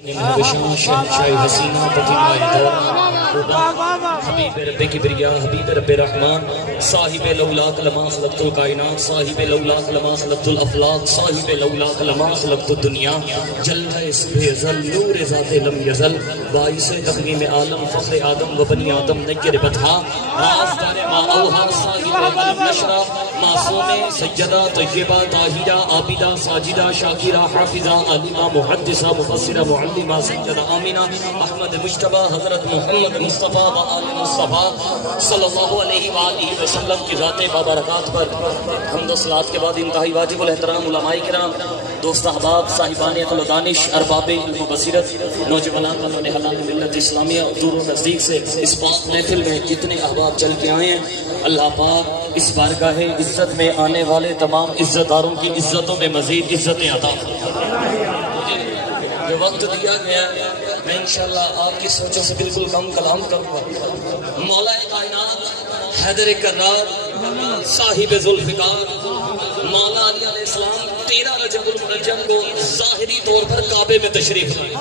بشان شہنشاہ حسینہ پتیمہ دور حبیب رب کبریا حبیب رب رحمان صاحب لولاک لما خلقت الکائنات صاحب لولاک لما خلقت الافلاق صاحب لولاک لما خلقت الدنیا جلہ اسبہ ذل نور ذات لم یزل باعث تقدیم عالم فخر آدم و بنی آدم نیر بطحا راستار ما اوہا صاحب علم نشرہ معصوم سیدہ طیبہ طاہرہ عابدہ ساجدہ شاکرہ حافظہ عالمہ محدثہ مفسرہ معلمہ سیدہ آمینہ احمد مجتبہ حضرت محمد مصطفیٰ و آل مصطفیٰ صلی اللہ علیہ وآلہ وسلم کی ذات بابرکات پر حمد و صلاة کے بعد انتہائی واجب الاحترام علماء کرام دوست احباب صاحبان عقل و دانش ارباب علم و بصیرت نوجوانان و نہلان ملت اسلامیہ دور و نزدیک سے اس پاک محفل میں جتنے احباب چل کے آئے ہیں اللہ پاک اس بارگاہ عزت میں آنے والے تمام عزتداروں کی عزتوں میں مزید عزتیں عطا جو وقت دیا گیا میں انشاءاللہ آپ کی سوچوں سے بالکل کم کلام کروں گا مولا کائنات حیدر کرار صاحب ذوالفقار مولا علی علیہ السلام 13 رجب المرجب کو ظاہری طور پر کعبے میں تشریف لائے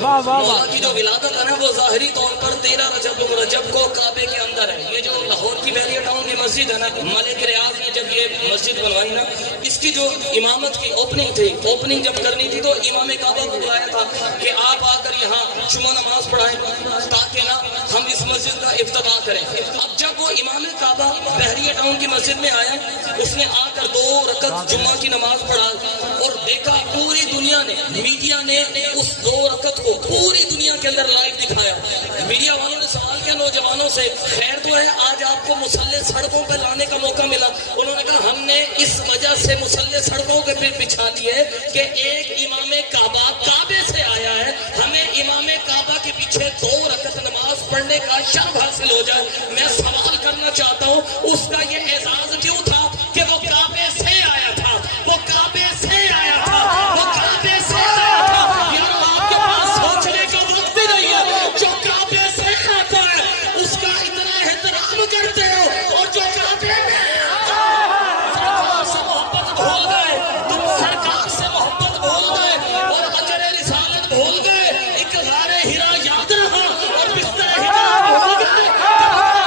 مولا کی جو ولادت ہے نا وہ ظاہری طور پر 13 رجب المرجب کو کعبے کے اندر ہے یہ جو لاہور کی بحریہ ٹاؤن کی مسجد ہے نا ملک ریاض نے جب یہ مسجد بنوائی نا اس کی جو امامت کی اوپننگ تھی اوپننگ جب کرنی تھی تو امام کعبہ کو بلایا تھا کہ آپ آ کر یہاں جمعہ نماز پڑھائیں تاکہ نا ہم اس مسجد کا افتتاح کریں اب جب وہ امام کعبہ بحریہ ٹاؤن کی مسجد میں آیا اس نے آ کر 2 رکعت جمعہ کی نماز پڑھا اور دیکھا پوری دنیا نے میڈیا نے اس 2 رکعت کو پوری دنیا کے اندر لائیو دکھایا میڈیا والوں نے سوال کیا نوجوانوں سے خیر تو ہے آج آپ کو مسلح سڑکوں پر لانے کا موقع ملا انہوں نے کہا ہم نے اس وجہ سے مسلح سڑکوں کے پہ بچھا دیے کہ ایک امام کعبہ کعبے سے آیا ہے ہمیں امام کعبہ کے پیچھے 2 رکعت نماز پڑھنے کا شرف حاصل ہو جائے میں سوال کرنا چاہتا ہوں اس کا یہ اعزاز کیوں تھا کہ وہ کعبے سے آیا تھا وہ کعبے سے آیا تھا وہ کعبے سے آیا تھا یار آپ کے پاس سوچنے کا وقت بھی نہیں ہے جو کعبے سے آتا ہے اس کا اتنا احترام کرتے ہو اور جو کعبے میں سرکار سے محبت بھول گئے تم سرکار سے محبت بھول گئے اور اجر رسالت بھول گئے ایک غار ہرا یاد رہا اور بستر ہرا بھول گئے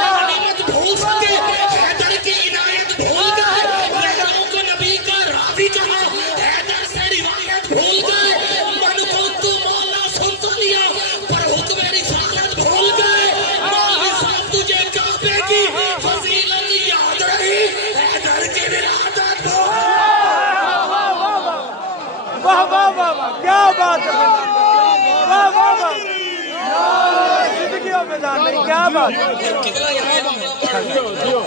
غنیمت بھول سکے حیدر کی عنایت بھول گئے لہروں کو نبی کا راوی کہا حیدر سے روایت بھول گئے من کو تو مولا سن تو لیا پر حکم رسالت بھول گئے ماہ صاحب تجھے کعبے کی فضیلت یاد رہی حیدر کی ولادت بھول واہ واہ واہ کیا بات ہے واہ واہ واہ زندگیوں میں جان نہیں کیا بات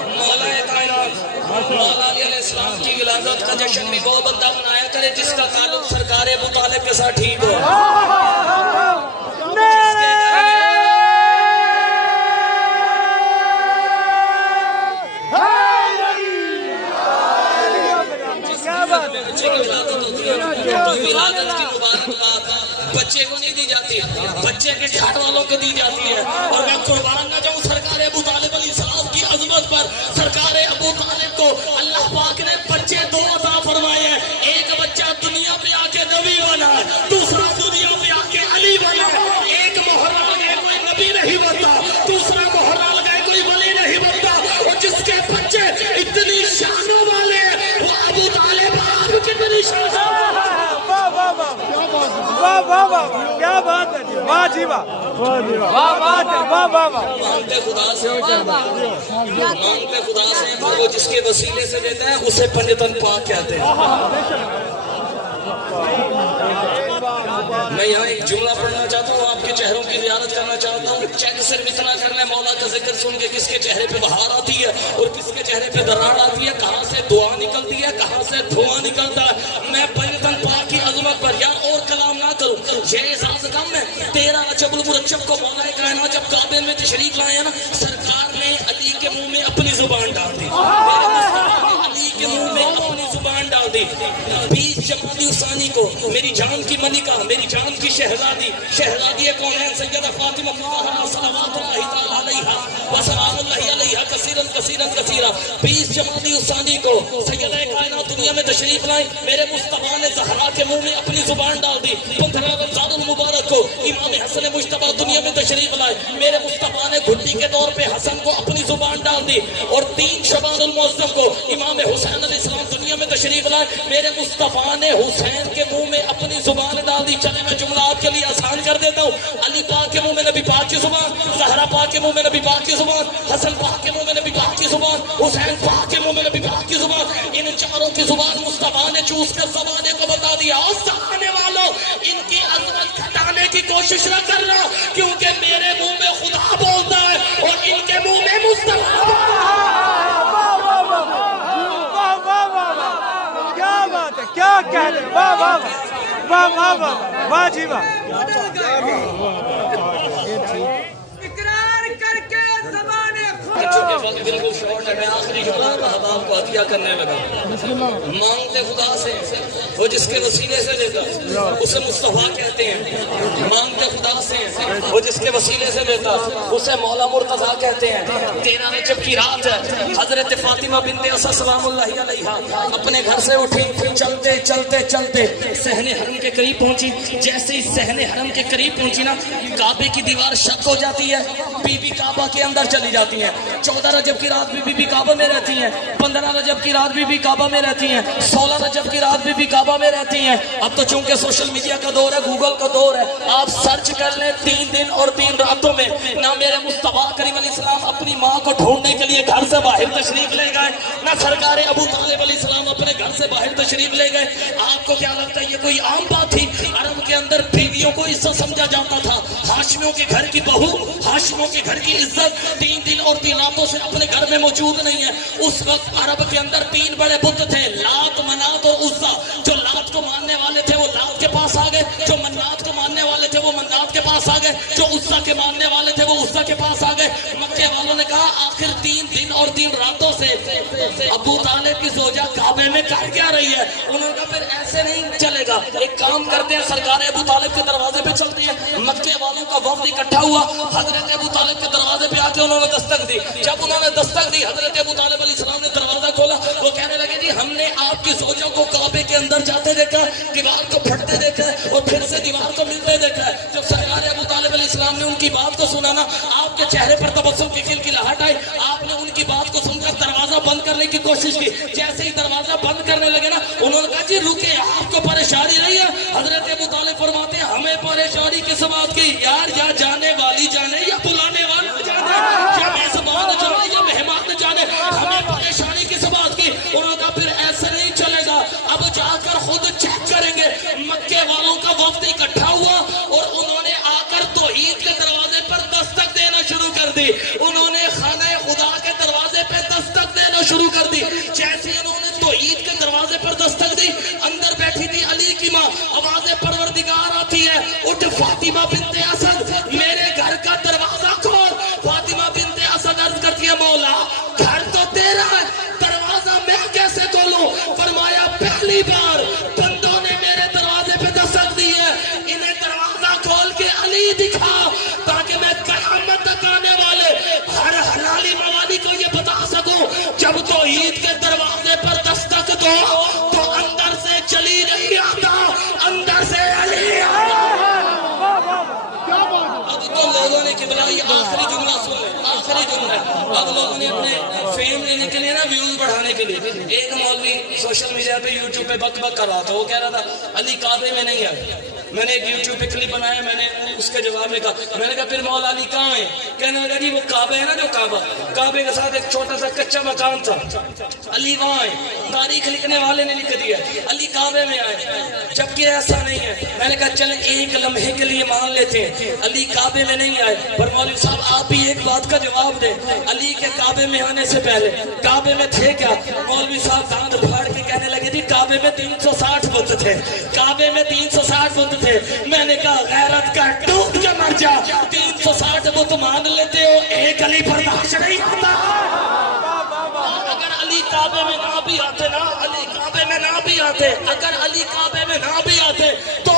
مولا کائنات مولا علی علیہ السلام کی ولادت کا جشن بھی وہ بندہ منایا کرے جس کا تعلق سرکار ابو طالب کے ساتھ ٹھیک ہو ولادت کی مبارکباد بچے کو نہیں دی جاتی بچے کے گھر والوں کو دی جاتی ہے اور میں قربان نہ جاؤں سرکار ابو طالب علیہ السلام کی عظمت پر سرکار ابو طالب کو اللہ پاک نے بچے 2 عطا فرمائے ہیں ایک بچہ دنیا پہ آ کے نبی بنا دوسرا دنیا پہ آ کے علی بنا ایک مہر لگے کوئی نبی نہیں بنتا دوسرا مہر لگے کوئی ولی نہیں بنتا اور جس کے بچے اتنی شانوں والے ہیں وہ ابو طالب آپ کتنی شانوں واہ واہ واہ کیا بات ہے واہ جی واہ واہ بات ہے واہ واہ واہ مانگتے خدا سے وہ جس کے وسیلے سے دیتا ہے اسے پنجتن پاک کہتے ہیں میں یہاں ایک جملہ پڑھنا چاہتا ہوں آپ کے چہروں کی زیارت کرنا چاہتا ہوں چیک صرف اتنا کرنا ہے مولا کا ذکر سن کے کس کے چہرے پہ بہار آتی ہے اور کس کے چہرے پہ دراڑ آتی ہے کہاں سے دعا نکلتی ہے کہاں سے دھواں نکلتا ہے میں پنجتن پاک کی عظمت پر یا اور کلام نہ کروں یہ اعزاز کم ہے 13 رجب المرجب کو مولا کائنات جب کعبے میں تشریف لائے ہیں نا سرکار نے علی کے منہ میں اپنی زبان ڈال دی علی کے منہ میں اپنی زبان ڈال دی 20 جمادی الثانی کو میری جان کی ملکہ میری جان کی شہزادی کونین سیدہ فاطمہ صلوات اللہ تعالی علیہا وسلام اللہ علیہا کثیرا 20 جمادی الثانی کو سیدہ کائنات دنیا میں تشریف لائیں میرے مصطفیٰ نے زہرا کے منہ میں اپنی زبان ڈال دی 15 رمضان المبارک امام حسن مجتبی دنیا میں تشریف لائے، میرے مصطفیٰ نے گھٹی کے طور پہ حسن کو اپنی زبان ڈال دی، اور 3 شعبان المعظم کو امام حسین علیہ السلام دنیا میں تشریف لائے، میرے مصطفیٰ نے حسین کے منہ میں اپنی زبان ڈال دی۔ چلے میں جملہ آپ کے لیے آسان کر دیتا ہوں، علی پاک کے منہ میں نبی پاک کی زبان، زہرا پاک کے منہ میں نبی پاک کی زبان، حسن پاک کے منہ میں نبی پاک کی زبان، حسین پاک کے منہ میں نبی پاک کی زبان، ان چاروں کی زبان مصطفیٰ نے چوس کر زمانے کو بتا دیا۔ اور سامنے والوں ان کی عظمت گھٹانے کی کوشش نہ کرنا، کیونکہ میرے منہ میں خدا بولتا ہے اور ان کے منہ میں مصطفیٰ بولتا ہے۔ کیا بات ہے، کیا کہہ رہے ہیں، واہ واہ واہ واہ واہ واہ جی واہ۔ بچوں کے وقت بالکل شارٹ ہے، میں آخری جو احباب کو عطیہ کرنے لگا۔ مانگتے خدا سے، وہ جس کے وسیلے سے دیتا اسے مصطفیٰ کہتے ہیں، مانگتے خدا سے، وہ جس کے وسیلے سے دیتا اسے مولا مرتضیٰ کہتے ہیں۔ 13 رجب کی رات ہے، حضرت فاطمہ بنت اسد سلام اللہ علیہا اپنے گھر سے اٹھی، چلتے چلتے چلتے صحن حرم کے قریب پہنچی۔ جیسے ہی صحن حرم کے قریب پہنچی نا، کعبے کی دیوار شق ہو جاتی ہے، بی بی کعبہ کے اندر چلی جاتی ہیں۔ 14 رجب کی رات بھی بی بی کعبہ میں رہتی ہیں، 15 رجب کی رات بھی بی کعبہ میں رہتی ہیں، 16 رجب کی رات بھی کعبہ میں رہتی ہیں۔ اب تو چونکہ سوشل میڈیا کا دور ہے، گوگل کا دور ہے، آپ سرچ کر لیں 3 دن اور 3 راتوں میں نہ میرے مصطفیٰ کریم علیہ السلام اپنی ماں کو ڈھونڈنے کے لیے گھر سے باہر تشریف لے گئے، نہ سرکار ابو طالب علیہ السلام اپنے گھر سے باہر تشریف لے گئے۔ آپ کو کیا لگتا ہے یہ کوئی عام بات تھی؟ عرب کے اندر بیویوں کو عزت سمجھا جاتا تھا، ہاشمیوں کے گھر کی بہو، ہاشمیوں کے گھر کی عزت 3 دن اور 3 راتوں سے اپنے گھر میں موجود نہیں ہے۔ اس وقت عرب کے اندر 3 بڑے بت تھے، لات، منات اور عزا۔ جو لات کو ماننے والے تھے وہ لات کے پاس آ گئے، جو منات کو ماننے والے تھے وہ منات کے پاس آ گئے، جو عزا کے ماننے والے تھے وہ عزا کے پاس آ گئے۔ مکے والوں نے کہا آخر 3 دن اور 3 راتوں سے ابو طالب کی زوجہ کعبے میں کر کیا رہی ہے؟ انہوں نے کہا پھر ایسے نہیں چلے گا، ایک کام کرتے ہیں، سرکار ابو طالب کے دروازے پہ چلتے ہیں۔ مکے والوں کا وفد اکٹھا ہوا، حضرت ابو طالب کے دروازے پہ آ کے انہوں نے دستک دی۔ جب انہوں نے دستک دی، حضرت ابو طالب علیہ السلام نے دروازہ کھولا، وہ کہنے لگے جی ہم نے آپ کی زوجوں کو کعبے کے اندر جاتے دیکھا، دیوار کو پھٹتے دیکھا اور پھر سے دیوار کو ملتے دیکھا ہے۔ جب سرکار ابو طالب علیہ السلام نے ان کی بات کو سنا نا، آپ کے چہرے پر تبسم کی کھلکھلاہٹ آئی، آپ نے ان کی بات کو سن کر دروازہ بند کرنے کی کوشش کی۔ جیسے ہی دروازہ بند کرنے لگے نا، انہوں نے کہا جی رکے، آپ کو پریشانی نہیں ہے؟ حضرت ابو طالب فرماتے ہیں ہمیں پریشانی کس بات کی؟ یار یا جانے والی جانے یا بلانے والا جانے، یا میزبان جانے یا مہمان جانے، ہمیں پریشانی کس بات کی؟ انہوں نے کہا پھر ایسے نہیں چلے گا، اب جا کر خود چیک کریں گے۔ مکے والوں کا وفد اکٹھا ہوا اور انہوں نے آ کر توحید کے دروازے پر دستک دینا شروع کر دی۔ انہوں نے خانہ خدا کے دروازے پہ دستک دینا شروع کر دی۔ جیسے انہوں نے توحید کے دروازے پر دستک دی، اندر بیٹھی تھی علی کی ماں، آواز پروردگار آتی ہے، اٹھ فاطمہ بنت اسد، میرے گھر کا دروازہ کھول۔ فاطمہ بنت اسد عرض کرتی ہے مولا گھر تو تیرا ہے، دروازہ میں کیسے کھولوں؟ فرمایا پہلی بار بندوں نے میرے دروازے پہ دستک دی ہے، انہیں دروازہ کھول کے علی دکھا، تاکہ میں قیامت تک آنے والے ہر حلالی موالی کو یہ بتا سکوں جب تو عید کے دروازے پر دستک دو تو اندر سے چلی نہیں آتا، اندر سے علی آتا۔ اب تو لوگوں نے قبلہ یہ آخری جملہ سن لیں، آخری جملہ، اب لوگوں نے اپنے فیم لینے کے لیے نا، ویوز بڑھانے کے لیے، ایک مولوی سوشل میڈیا پہ یوٹیوب پہ بک بک کر رہا تھا، وہ کہہ رہا تھا علی کعبے میں نہیں ہے۔ میں نے ایک یوٹیوب پہ کلپ بنایا، میں نے اس کے جواب میں کہا، میں نے کہا پھر مولا علی کہاں ہے؟ کہنے لگا جی وہ کعبہ ہے نا، جو کعبہ، کعبے کے ساتھ ایک چھوٹا سا کچا مکان تھا، علی وہاں ہے۔ تاریخ لکھنے والے نے لکھ دیا علی کعبے میں آئے، جبکہ ایسا نہیں ہے۔ میں نے کہا چلیں ایک لمحے کے لیے مان لیتے ہیں علی کعبے میں نہیں آئے، پر مولوی صاحب آپ بھی ایک بات کا جواب دیں، علی کے کعبے میں آنے سے پہلے کعبے میں تھے کیا؟ مولوی صاحب دانت پھاڑ کے کہنے لگے جی کعبے میں 360 بت تھے، کعبے میں 360 بت تھے۔ میں نے کہا غیرت کا ٹوٹ کے مر جا، 360 بت مان لیتے ہو، ایک علی برداشت نہیں ہوتا۔ اگر علی کعبے میں نہ بھی آتے نا، علی کعبے میں نہ بھی آتے، اگر علی کعبے میں نہ بھی آتے تو